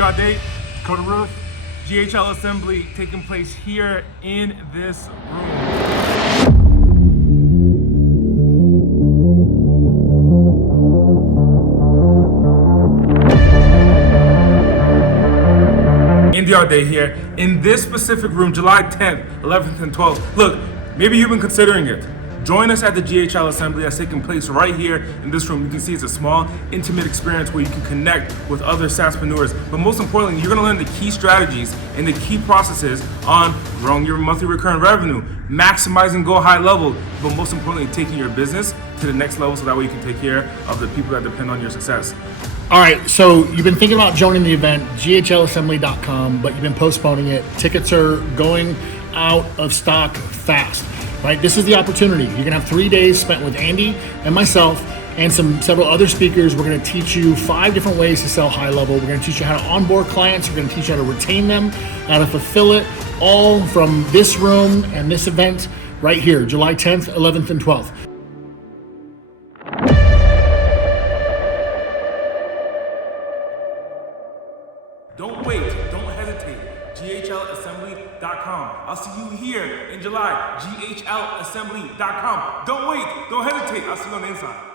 our date, Dakota Routh, GHL assembly taking place here in this room. NDR day here in this specific room, July 10th, 11th, and 12th. Look, maybe you've been considering it. Join us at the GHL assembly that's taking place right here in this room. You can see it's a small, intimate experience where you can connect with other SaaSpreneurs. But most importantly, you're gonna learn the key strategies and the key processes on growing your monthly recurring revenue, maximizing GoHighLevel, but most importantly, taking your business to the next level so that way you can take care of the people that depend on your success. All right, so you've been thinking about joining the event, GHLassembly.com, but you've been postponing it. Tickets are going out of stock fast, right? This is the opportunity. You're gonna have 3 days spent with Andy and myself and several other speakers. We're gonna teach you 5 different ways to sell HighLevel. We're gonna teach you how to onboard clients. We're gonna teach you how to retain them, how to fulfill it, all from this room and this event right here, July 10th, 11th, and 12th. Don't wait, don't hesitate. GHLassembly.com. I'll see you here in July. GHLassembly.com. Don't wait, don't hesitate. I'll see you on the inside.